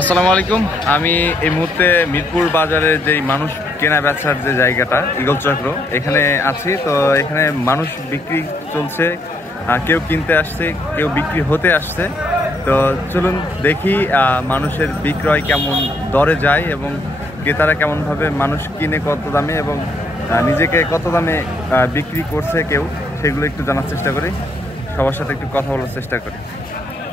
আসসালামু আলাইকুম। আমি এই মুহূর্তে মিরপুর বাজারে যেই মানুষ কেনা বেচার যে জায়গাটা ঈগল চক্র, এখানে আছি। তো এখানে মানুষ বিক্রি চলছে, কেউ কিনতে আসছে, কেউ বিক্রি হতে আসছে। তো চলুন দেখি মানুষের বিক্রয় কেমন দরে যায় এবং ক্রেতারা কেমনভাবে মানুষ কিনে কত দামে এবং নিজেকে কত দামে বিক্রি করছে কেউ, সেগুলো একটু জানার চেষ্টা করি, সবার সাথে একটু কথা বলার চেষ্টা করি।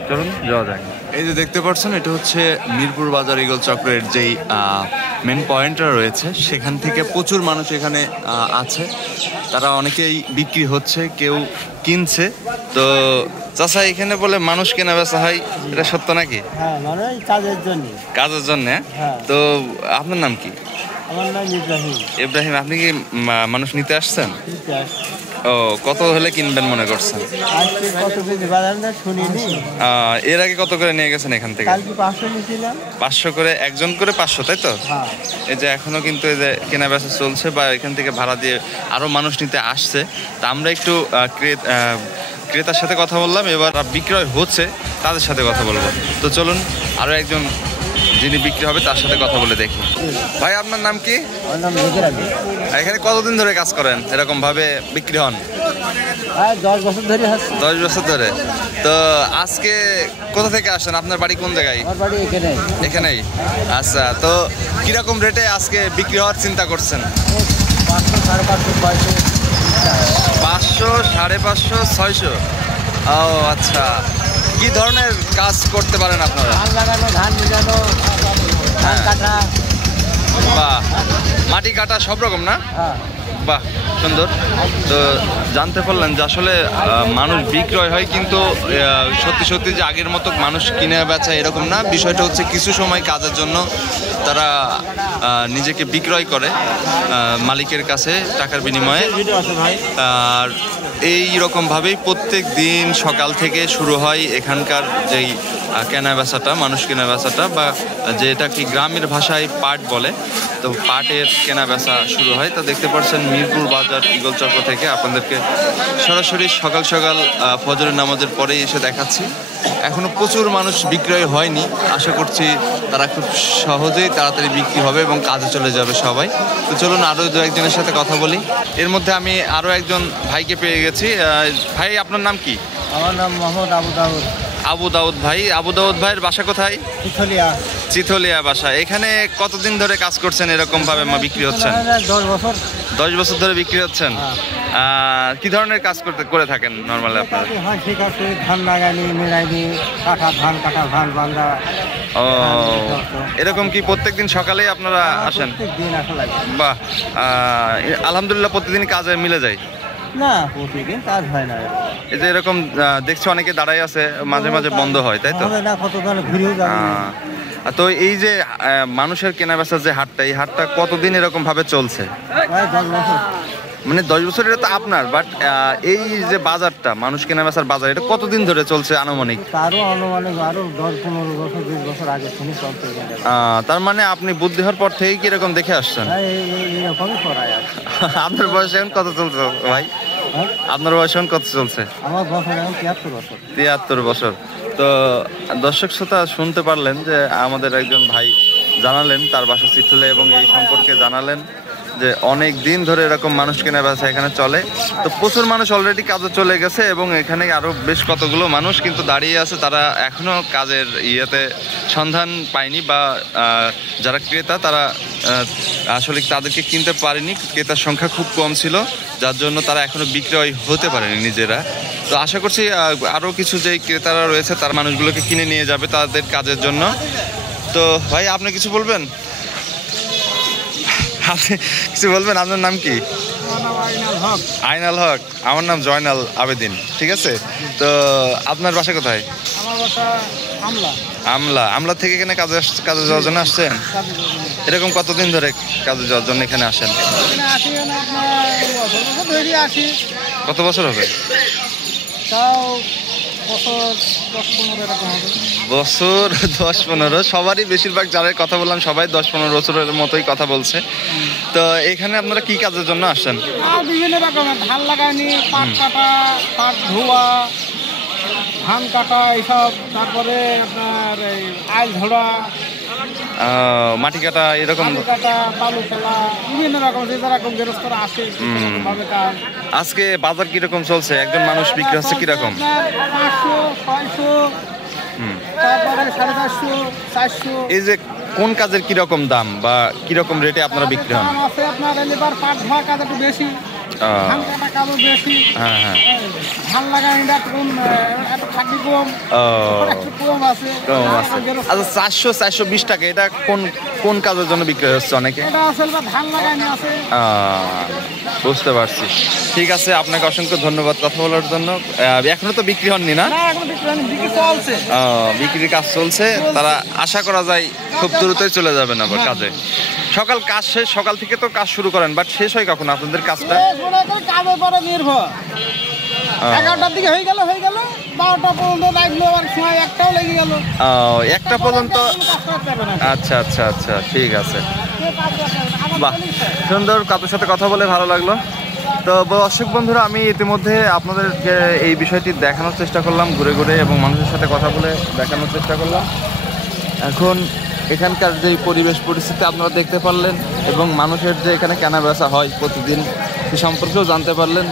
চলুন যাওয়া যাক। এই যে দেখতে পাচ্ছেন, এটা হচ্ছে মিরপুর বাজার ঈগল চক্রের যেই মেন পয়েন্টটা রয়েছে, সেখান থেকে প্রচুর মানুষ এখানে আছে। তারা অনেকেই বিক্রি হচ্ছে, কেউ কিনছে। তো চাচা, এখানে বলে মানুষ কেনা বেচা হয়, এটা সত্য নাকি? হ্যাঁ, মানে কাজের জন্য। কাজের জন্য? তো আপনার নাম কি? আমার নাম ইব্রাহিম। ইব্রাহিম, আপনি কি মানুষ নিতে আসছেন? ও, কত হলে কিনবেন মনে করছেন? এর আগে কত করে নিয়ে গেছেন এখান থেকে? 500 করে, একজন করে 500, তাই তো? এই যে এখনো কিন্তু এই যে কেনা বেচা চলছে, বা এখান থেকে ভাড়া দিয়ে আরো মানুষ নিতে আসছে। তা আমরা একটু ক্রেতার সাথে কথা বললাম, এবার বিক্রয় হচ্ছে তাদের সাথে কথা বলবো। তো চলুন আরো একজন যিনি বিক্রি হবে তার সাথে কথা বলে দেখি। ভাই, আপনার নাম কি? এখানে কতদিন ধরে কাজ করেন, এরকম ভাবে বিক্রি হন? 10 বছর ধরে। 10 বছর ধরে। তো আজকে কোথা থেকে আসেন? আপনার বাড়ি কোন জায়গায়? এখানেই। আচ্ছা, তো কিরকম রেটে আজকে বিক্রি হওয়ার চিন্তা করছেন? 500, 550, 600। ও আচ্ছা, কি ধরনের কাজ করতে পারেন আপনারা? ধান লাগানো, ধান ভিজানো, ধান কাটা। বাহ, মাটি কাটা, সব রকম না? বাহ, সুন্দর। তো জানতে পারলেন যে আসলে মানুষ বিক্রয় হয়, কিন্তু সত্যি সত্যি যে আগের মতো মানুষ কিনে বেচা এরকম না। বিষয়টা হচ্ছে কিছু সময় কাজের জন্য তারা নিজেকে বিক্রয় করে মালিকের কাছে টাকার বিনিময়ে। আর এই রকমভাবেই প্রত্যেক দিন সকাল থেকে শুরু হয় এখানকার যেই কেনা বেচাটা, মানুষ কেনা বেচাটা, বা যেটা কি গ্রামের ভাষায় পাট বলে। তো পাটের কেনা বেচা শুরু হয়। তো দেখতে পাচ্ছেন মিরপুর বাজার ঈগল চক্র থেকে আপনাদেরকে সরাসরি সকাল সকাল ফজরের নামাজের পরেই এসে দেখাচ্ছি। এখনো প্রচুর মানুষ বিক্রয় হয়নি। আশা করছি তারা খুব সহজেই তাড়াতাড়ি বিক্রি হবে এবং কাজে চলে যাবে সবাই। তো চলুন আরও দু একজনের সাথে কথা বলি। এর মধ্যে আমি আরও একজন ভাইকে পেয়ে গেছি। ভাই, আপনার নাম কি? আমার নাম মোহাম্মদ আবু দাউদ। আবু দাউদ ভাই। আবু দাউদ ভাইয়ের বাসা কোথায়? চিথলিয়া বাসা। এখানে কতদিন ধরে কাজ করছেন এরকম ভাবে বিক্রি হচ্ছেন? 10 বছর। 10 বছর ধরে বিক্রি হচ্ছেন। কি ধরনের কাজ করে থাকেন নর্মালি আপনারা? ধান লাগানি, মেরাইনি, কাটা ধান, কাটা ধান বান্ধা। ও, এরকম কি প্রত্যেকদিন সকালেই আপনারা আসেন? প্রত্যেকদিন আসা লাগে। বাহ, আলহামদুলিল্লাহ, প্রতিদিন কাজে মিলে যায় না? প্রতিদিন কাজ হয় না। এই যে এরকম দেখছি অনেকে দাঁড়াই আছে, মাঝে মাঝে বন্ধ হয়, তাই তো? তো এই যে মানুষের কেনা বেচার যে হাটটা, এই হাটটা কতদিন এরকম ভাবে চলছে? মানে 10 বছর। এটা তো আপনার, বাট এই যে বাজারটা, মানুষ কেনা বেচার বাজার, এটা কতদিন ধরে চলছে আনুমানিক? আরো 10-15 বছর, 20 বছর আগে থেকে চলছে। তার মানে আপনি বুদ্ধি হওয়ার পর থেকেই কি এরকম দেখে আসছেন? আপনার বয়স এখন কত চলছে ভাই? আপনার বয়স এখন কত চলছে? আমার বয়স এখন 73 বছর। 73 বছর। তো দর্শক শ্রোতা শুনতে পারলেন যে আমাদের একজন ভাই জানালেন তার বাসা চিথলে, এবং এই সম্পর্কে জানালেন যে অনেক দিন ধরে এরকম মানুষ কেনা বেচা এখানে চলে। তো প্রচুর মানুষ অলরেডি কাজে চলে গেছে, এবং এখানে আরো বেশ কতগুলো মানুষ কিন্তু দাঁড়িয়ে আছে। তারা এখনো কাজের ইয়েতে সন্ধান পায়নি, বা যারা ক্রেতা তারা আসলে তাদেরকে কিনতে পারেনি। ক্রেতার সংখ্যা খুব কম ছিল, যার জন্য তারা এখনো বিক্রয় হতে পারেনি নিজেরা। তো আশা করছি আরো কিছু যে ক্রেতারা রয়েছে তার মানুষগুলোকে কিনে নিয়ে যাবে তাদের কাজের জন্য। তো ভাই, আপনি কিছু বলবেন? আপনি কিছু বলবেন? আপনার নাম কি? আইনাল হক। আমার নাম জয়নাল আবেদিন। ঠিক আছে। তো আপনার বাসা কোথায়? আমার বাসা আমলা। আমলা থেকে এখানে কাজে যাওয়ার জন্য আসছেন? এরকম কতদিন ধরে কাজে যাওয়ার জন্য এখানে আসেন? কত বছর হবে? বছর 10-15। সবারই, বেশিরভাগ যারা কথা বললাম সবাই 10-15 বছরের মতোই কথা বলছে। তো এখানে আপনারা কি কাজের জন্য আসছেন? বিভিন্ন রকমের ধান লাগানি, পাট কাটা, পাট ধোয়া, ধান কাটা এইসব, তারপরে আপনার এই আইল ঝোড়া, মাটি কাটা এরকম। বালু কাটা, বালু ফেলা, বিভিন্ন রকম যে যেরকম গৃহস্থরা আসে সেরকমভাবে কাজ। আজকে বাজার কিরকম চলছে? একজন মানুষ বিক্রি হচ্ছে কিরকম? 500, 600, তারপরে 450, 400। এই যে কোন কাজের কিরকম দাম বা কিরকম রেটে আপনারা বিক্রি হন? দাম আছে আপনার লেবার পাট ধোয়া কাজ একটু বেশি, ধান কাটা কাজও বেশি, হ্যাঁ হ্যাঁ, ধান লাগানো এটা কম, একটু খাটি কম, একটু কম আছে। কম আছে। আচ্ছা 400-420 টাকা এটা কোন কোন কাজের জন্য বিক্রি হচ্ছে অনেকে? এটা আসলে ধান লাগানো আছে। বুঝতে পারছি। ঠিক আছে, আপনাকে অসংখ্য ধন্যবাদ কথা বলার জন্য। এখনো তো বিক্রি হননি না? না, এখন বিক্রি হয়নি, বিক্রি চলছে। বিক্রির কাজ চলছে, তারা আশা করা যায় খুব দ্রুতই চলে যাবেন আবার কাজে। সকাল কাজ শেষ, সকাল থেকে তো কাজ শুরু করেন, বাট শেষ হয় কখন আপনাদের কাজটা? কাজের পরে নির্ভর 11টার দিকে হয়ে গেল 12টা পর্যন্ত লাগলো, আর সময় একটাও লেগে গেল। একটা পর্যন্ত। আচ্ছা আচ্ছা আচ্ছা, ঠিক আছে। বাহ, সুন্দর, আপনার সাথে কথা বলে ভালো লাগলো। তো দর্শক বন্ধুরা, আমি ইতিমধ্যে আপনাদেরকে এই বিষয়টি দেখানোর চেষ্টা করলাম ঘুরে ঘুরে, এবং মানুষের সাথে কথা বলে দেখানোর চেষ্টা করলাম। এখন এখানকার যে পরিবেশ পরিস্থিতি আপনারা দেখতে পারলেন, এবং মানুষের যে এখানে কেনা বেচা হয় প্রতিদিন সে সম্পর্কেও জানতে পারলেন।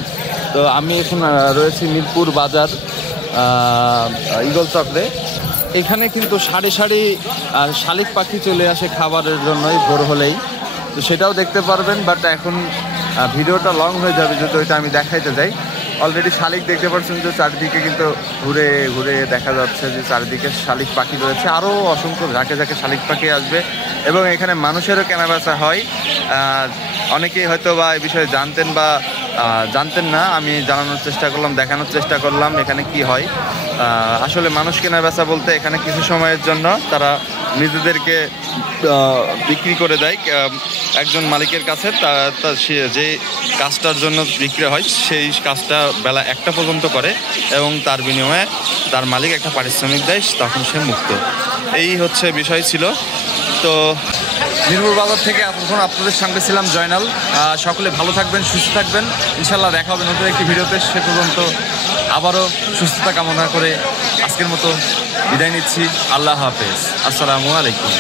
তো আমি এখন রয়েছি মিরপুর বাজার ইগল চক্রে। এখানে কিন্তু সারি সারি শালিক পাখি চলে আসে খাবারের জন্যই ভোর হলেই, তো সেটাও দেখতে পারবেন। বাট এখন ভিডিওটা লং হয়ে যাবে যদি ওইটা আমি দেখাইতে যাই। অলরেডি শালিক দেখতে পাচ্ছেন যে চারিদিকে কিন্তু ঘুরে ঘুরে দেখা যাচ্ছে যে চারিদিকে শালিক পাখি রয়েছে, আরও অসংখ্য ঝাঁকে ঝাঁকে শালিক পাখি আসবে, এবং এখানে মানুষেরও কেনাবেচা হয়। অনেকেই হয়তো বা এই বিষয়ে জানতেন বা জানতেন না, আমি জানানোর চেষ্টা করলাম, দেখানোর চেষ্টা করলাম এখানে কি হয়। আসলে মানুষ কেনা বেচা বলতে এখানে কিছু সময়ের জন্য তারা নিজেদেরকে বিক্রি করে দেয় একজন মালিকের কাছে। সে যে কাজটার জন্য বিক্রি হয় সেই কাজটা বেলা 1টা পর্যন্ত করে, এবং তার বিনিময়ে তার মালিক একটা পারিশ্রমিক দেয়, তখন সে মুক্ত। এই হচ্ছে বিষয় ছিল। তো মিরপুর বাজার থেকে এতক্ষণ আপনাদের সঙ্গে ছিলাম জয়নাল। সকলে ভালো থাকবেন, সুস্থ থাকবেন, ইনশাল্লাহ দেখা হবে নতুন একটি ভিডিওতে। সে পর্যন্ত আবারও সুস্থতা কামনা করে আজকের মতো বিদায় নিচ্ছি। আল্লাহ হাফেজ, আসসালামু আলাইকুম।